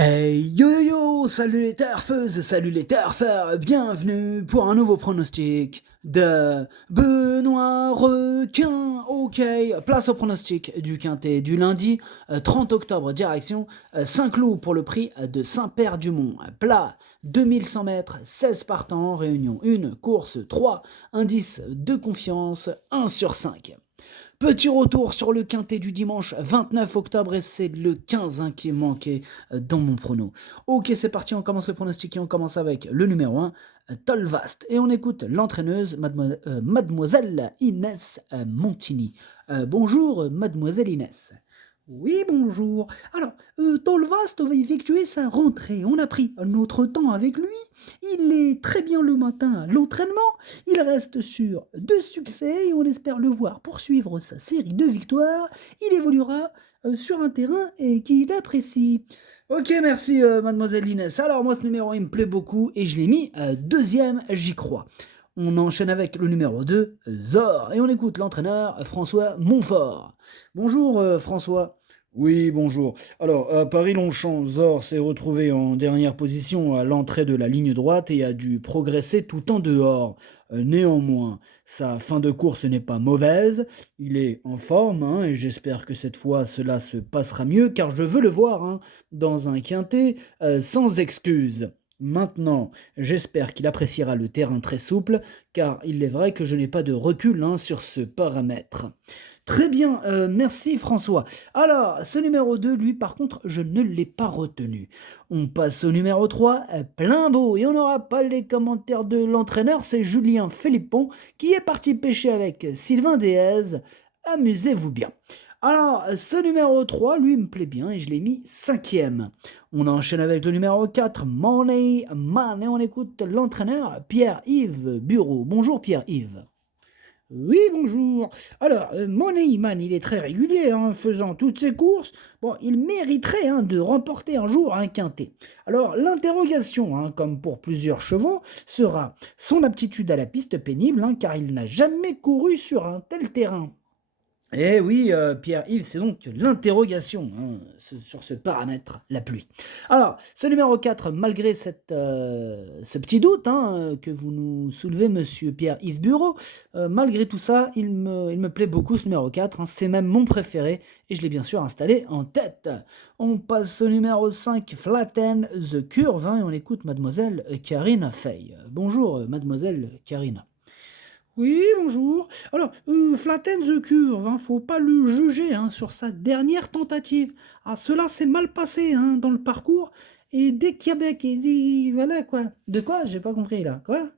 Hey yo yo yo, salut les turfeuses, salut les turfeurs, bienvenue pour un nouveau pronostic de Benoît Requin. Ok, place au pronostic du quintet du lundi 30 octobre, direction Saint-Cloud pour le prix de Saint-Père-du-Mont. Plat 2100 mètres, 16 partants, réunion 1, course 3, indice de confiance 1 sur 5. Petit retour sur le quintet du dimanche 29 octobre et c'est le 15 qui est manqué dans mon prono. Ok, c'est parti, on commence le pronostic et on commence avec le numéro 1, Tolvast. Et on écoute l'entraîneuse, mademoiselle Inès Montini. Bonjour, mademoiselle Inès. Oui, bonjour. Alors, Tolvast va effectuer sa rentrée. On a pris notre temps avec lui. Il est très bien le matin à l'entraînement. Il reste sur 2 succès et on espère le voir poursuivre sa série de victoires. Il évoluera sur un terrain qu'il apprécie. Ok, merci mademoiselle Inès. Alors moi ce numéro il me plaît beaucoup et je l'ai mis deuxième, j'y crois. On enchaîne avec le numéro 2, Zor, et on écoute l'entraîneur François Montfort. Bonjour François. Oui, bonjour. Alors, à Paris-Longchamp, Zor s'est retrouvé en dernière position à l'entrée de la ligne droite et a dû progresser tout en dehors. Néanmoins, sa fin de course n'est pas mauvaise. Il est en forme hein, et j'espère que cette fois cela se passera mieux car je veux le voir hein, dans un quintet sans excuse. Maintenant, j'espère qu'il appréciera le terrain très souple car il est vrai que je n'ai pas de recul hein, sur ce paramètre. Très bien, merci François. Alors, ce numéro 2, lui, par contre, je ne l'ai pas retenu. On passe au numéro 3, plein beau, et on n'aura pas les commentaires de l'entraîneur, c'est Julien Philippon qui est parti pêcher avec Sylvain Déez. Amusez-vous bien. Alors, ce numéro 3, lui, me plaît bien et je l'ai mis cinquième. On enchaîne avec le numéro 4, Money Man, et on écoute l'entraîneur Pierre-Yves Bureau. Bonjour Pierre-Yves. Oui, bonjour. Alors, Moneyman, il est très régulier, hein, faisant toutes ses courses. Bon, il mériterait hein, de remporter un jour un quintet. Alors, l'interrogation, hein, comme pour plusieurs chevaux, sera son aptitude à la piste pénible, hein, car il n'a jamais couru sur un tel terrain. Eh oui, Pierre-Yves, c'est donc l'interrogation hein, sur ce paramètre, la pluie. Alors, ce numéro 4, malgré ce petit doute hein, que vous nous soulevez, monsieur Pierre-Yves Bureau, malgré tout ça, il me plaît beaucoup ce numéro 4, hein, c'est même mon préféré, et je l'ai bien sûr installé en tête. On passe au numéro 5, Flatten the Curve, hein, et on écoute mademoiselle Karina Fay. Bonjour, mademoiselle Karina. Oui, bonjour. Alors, Flatten the Curve, hein, faut pas le juger hein, sur sa dernière tentative. Ah, cela s'est mal passé hein, dans le parcours. Et dès qu'il y a bec, il dit, voilà quoi. De quoi? J'ai pas compris là. Quoi?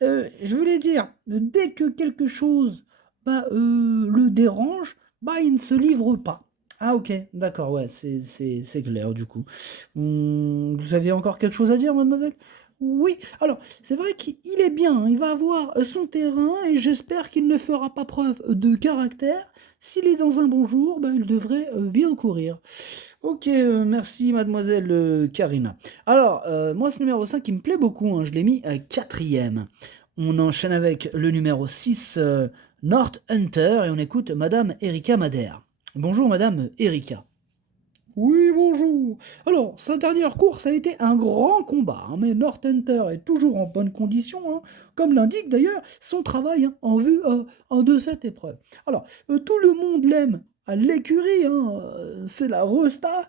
Je voulais dire, dès que quelque chose le dérange, il ne se livre pas. Ah ok, d'accord, ouais, c'est clair du coup. Vous aviez encore quelque chose à dire, mademoiselle? Oui, alors c'est vrai qu'il est bien, hein, il va avoir son terrain et j'espère qu'il ne fera pas preuve de caractère. S'il est dans un bon jour, il devrait bien courir. Ok, merci mademoiselle Karina. Alors, moi ce numéro 5 il me plaît beaucoup, hein, je l'ai mis quatrième. On enchaîne avec le numéro 6, North Hunter, et on écoute madame Erika Madère. Bonjour madame Erika. Oui, bonjour. Alors, sa dernière course a été un grand combat, hein, mais North Hunter est toujours en bonne condition, hein, comme l'indique d'ailleurs son travail hein, en vue de cette épreuve. Alors, tout le monde l'aime à l'écurie, hein, c'est la resta.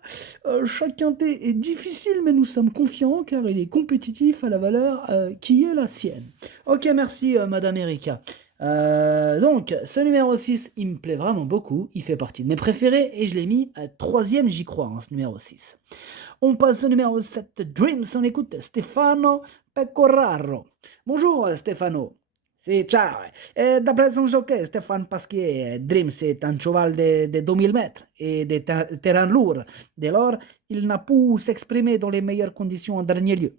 Chaque quintet est difficile, mais nous sommes confiants car il est compétitif à la valeur qui est la sienne. Ok, merci madame Erika. Donc, ce numéro 6, il me plaît vraiment beaucoup. Il fait partie de mes préférés et je l'ai mis à troisième, j'y crois, hein, ce numéro 6. On passe au numéro 7, Dreams. On écoute Stefano Pecoraro. Bonjour Stefano. Sì, ciao. D'après son jockey, Stéphane Pasquier, Dream, c'est un cheval de 2000 mètres et de terrain lourd. Dès lors, il n'a pu s'exprimer dans les meilleures conditions en dernier lieu.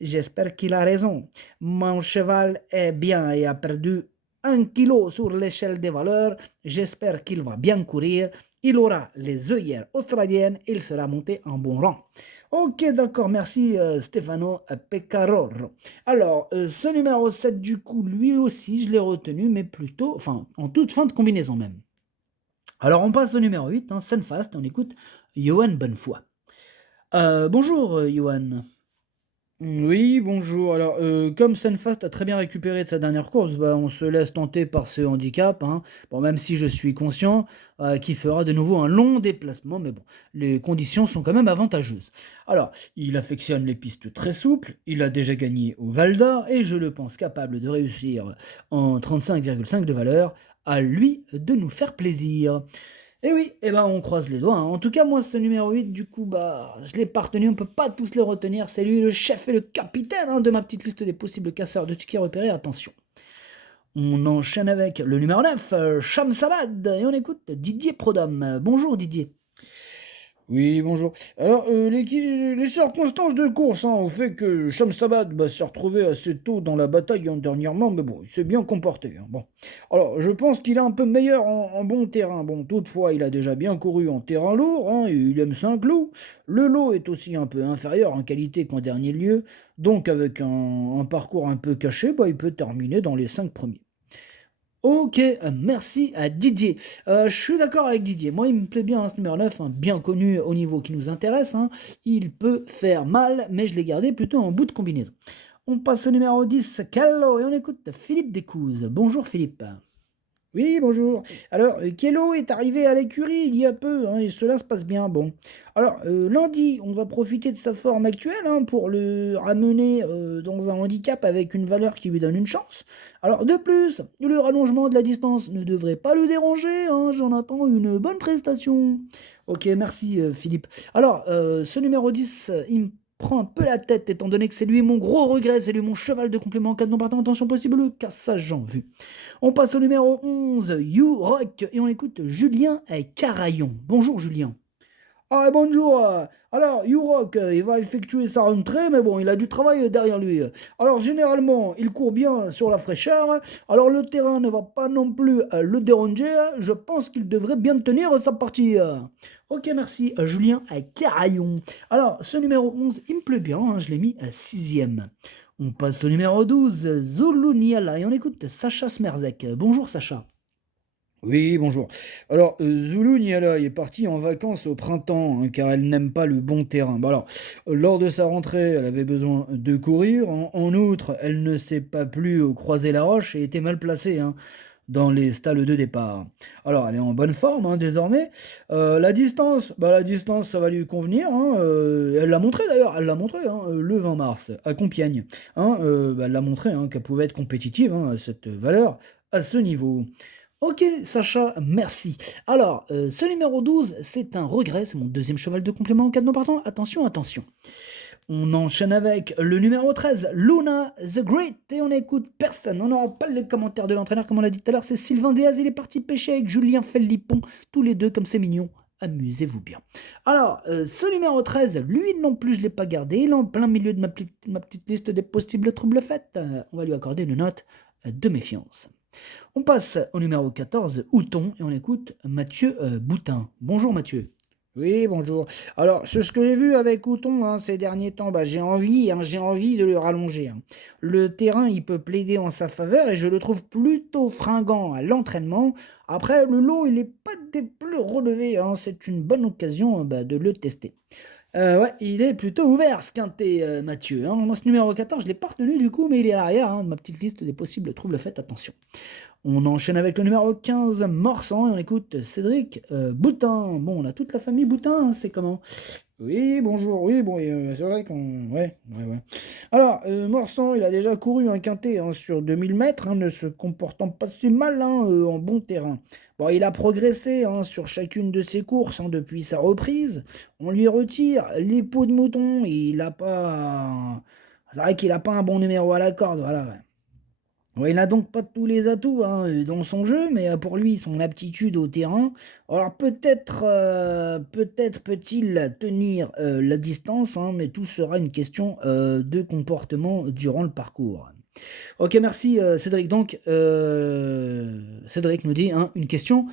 J'espère qu'il a raison. Mon cheval est bien et a perdu 1 kilo sur l'échelle des valeurs. J'espère qu'il va bien courir. Il aura les œillères australiennes et il sera monté en bon rang. Ok, d'accord, merci Stefano Peccaroro. Alors, ce numéro 7, du coup, lui aussi, je l'ai retenu, mais plutôt, enfin, en toute fin de combinaison même. Alors, on passe au numéro 8, hein, Sunfast, on écoute Johan Bonnefoy. Bonjour, Johan. Oui, bonjour. Alors, comme Senfast a très bien récupéré de sa dernière course, bah, on se laisse tenter par ce handicap, hein. Bon, même si je suis conscient, qu'il fera de nouveau un long déplacement, mais bon, les conditions sont quand même avantageuses. Alors, il affectionne les pistes très souples, il a déjà gagné au Val d'Or et je le pense capable de réussir en 35,5 de valeur, à lui de nous faire plaisir. Eh oui, eh ben on croise les doigts, hein. En tout cas, moi, ce numéro 8, du coup, bah, je l'ai pas retenu, on peut pas tous les retenir. C'est lui le chef et le capitaine, hein, de ma petite liste des possibles casseurs de tickets repérés. Attention. On enchaîne avec le numéro 9, Shamsabad, et on écoute Didier Prodhomme. Bonjour Didier. Oui, bonjour. Alors, les circonstances de course ont fait que Shamsabad s'est retrouvé assez tôt dans la bataille dernièrement, mais bon, il s'est bien comporté, hein. Bon. Alors, je pense qu'il est un peu meilleur en bon terrain. Bon, toutefois, il a déjà bien couru en terrain lourd, hein, et il aime Saint-Cloud. Le lot est aussi un peu inférieur en qualité qu'en dernier lieu, donc avec un parcours un peu caché, il peut terminer dans les 5 premiers. Ok, merci à Didier. Je suis d'accord avec Didier. Moi, il me plaît bien, hein, ce numéro 9, hein, bien connu au niveau qui nous intéresse, hein. Il peut faire mal, mais je l'ai gardé plutôt en bout de combinaison. On passe au numéro 10, Callo, et on écoute Philippe Descouzes. Bonjour Philippe. Oui, bonjour. Alors, Kello est arrivé à l'écurie il y a peu, hein, et cela se passe bien. Bon. Alors, lundi, on va profiter de sa forme actuelle, hein, pour le ramener dans un handicap avec une valeur qui lui donne une chance. Alors, de plus, le rallongement de la distance ne devrait pas le déranger, hein, j'en attends une bonne prestation. Ok, merci Philippe. Alors, ce numéro 10, il me prend un peu la tête, étant donné que c'est lui mon gros regret, c'est lui mon cheval de complément en cas de non-partant. Attention possible, le cassage en vue. On passe au numéro 11, You Rock, et on écoute Julien Carayon. Bonjour Julien. Ah, bonjour. Alors, Yurok, il va effectuer sa rentrée, mais bon, il a du travail derrière lui. Alors, généralement, il court bien sur la fraîcheur. Alors, le terrain ne va pas non plus le déranger. Je pense qu'il devrait bien tenir sa partie. Ok, merci Julien Carayon. Alors, ce numéro 11, il me plaît bien, hein, je l'ai mis à 6ème. On passe au numéro 12, Zulu Niala, et on écoute Sacha Smerzek. Bonjour Sacha. Oui, bonjour. Alors, Zulu Niala est partie en vacances au printemps, hein, car elle n'aime pas le bon terrain. Alors, lors de sa rentrée, elle avait besoin de courir. En outre, elle ne s'est pas plu au croiser la roche et était mal placée, hein, dans les stalles de départ. Alors, elle est en bonne forme, hein, désormais. La distance, ça va lui convenir, hein. Elle l'a montré d'ailleurs, elle l'a montré, hein, le 20 mars à Compiègne, hein. Elle l'a montré, hein, qu'elle pouvait être compétitive, hein, à cette valeur, à ce niveau. Ok, Sacha, merci. Alors, ce numéro 12, c'est un regret, c'est mon deuxième cheval de complément en cas de non partant. Attention, attention. On enchaîne avec le numéro 13, Luna the Great, et on écoute personne. On n'aura pas les commentaires de l'entraîneur, comme on l'a dit tout à l'heure, c'est Sylvain Déaz, il est parti pêcher avec Julien Philippon, tous les deux, comme c'est mignon. Amusez-vous bien. Alors, ce numéro 13, lui non plus, je ne l'ai pas gardé. Il est en plein milieu de ma petite liste des possibles troubles faits. On va lui accorder une note de méfiance. On passe au numéro 14, Houton, et on écoute Mathieu Boutin. Bonjour Mathieu. Oui, bonjour. Alors, ce que j'ai vu avec Outon, hein, ces derniers temps, j'ai envie de le rallonger, hein. Le terrain, il peut plaider en sa faveur et je le trouve plutôt fringant à l'entraînement. Après, le lot, il n'est pas des plus relevés, hein. C'est une bonne occasion de le tester. Ouais, il est plutôt ouvert ce quintet, Mathieu, hein. Moi, ce numéro 14, je ne l'ai pas retenu du coup, mais il est à l'arrière, hein, de ma petite liste des possibles troubles faits, attention. On enchaîne avec le numéro 15, Morsan, et on écoute Cédric Boutin. Bon, on a toute la famille Boutin, hein, c'est comment? Oui, bonjour, oui, bon, c'est vrai qu'on... Ouais, ouais, ouais. Alors, Morsan, il a déjà couru un quintet, hein, sur 2000 mètres, hein, ne se comportant pas si mal, hein, en bon terrain. Bon, il a progressé, hein, sur chacune de ses courses, hein, depuis sa reprise. On lui retire les peaux de mouton, et il n'a pas... C'est vrai qu'il n'a pas un bon numéro à la corde, voilà, ouais. Ouais, il n'a donc pas tous les atouts, hein, dans son jeu, mais pour lui, son aptitude au terrain. Alors peut-être peut-il tenir la distance, hein, mais tout sera une question de comportement durant le parcours. Ok, merci Cédric. Donc, Cédric nous dit, hein, une question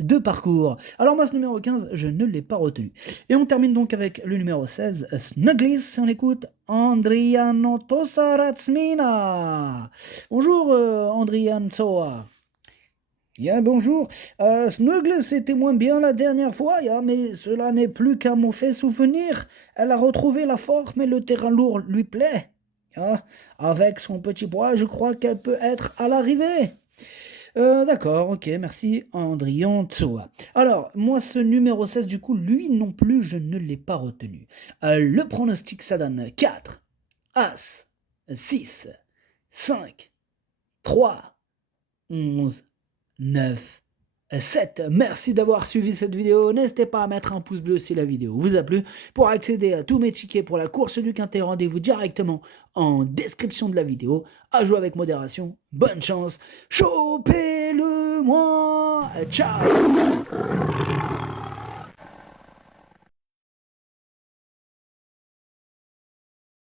de parcours. Alors moi, ce numéro 15, je ne l'ai pas retenu. Et on termine donc avec le numéro 16, Snugglis. On écoute Andriano Tosaratsmina. Bonjour Andrian Soa. Bien, bonjour. Snuggle, c'était moins bien la dernière fois, mais cela n'est plus qu'un mauvais souvenir. Elle a retrouvé la forme et le terrain lourd lui plaît. Ah, avec son petit poids, je crois qu'elle peut être à l'arrivée. D'accord, ok, merci Andrian Tsoa. Alors, moi, ce numéro 16, du coup, lui non plus, je ne l'ai pas retenu. Le pronostic, ça donne 4, As, 6, 5, 3, 11, 9, 7. Merci d'avoir suivi cette vidéo. N'hésitez pas à mettre un pouce bleu si la vidéo vous a plu. Pour accéder à tous mes tickets pour la course du Quintet, rendez-vous directement en description de la vidéo. À jouer avec modération. Bonne chance. Chopez-le moi. Ciao.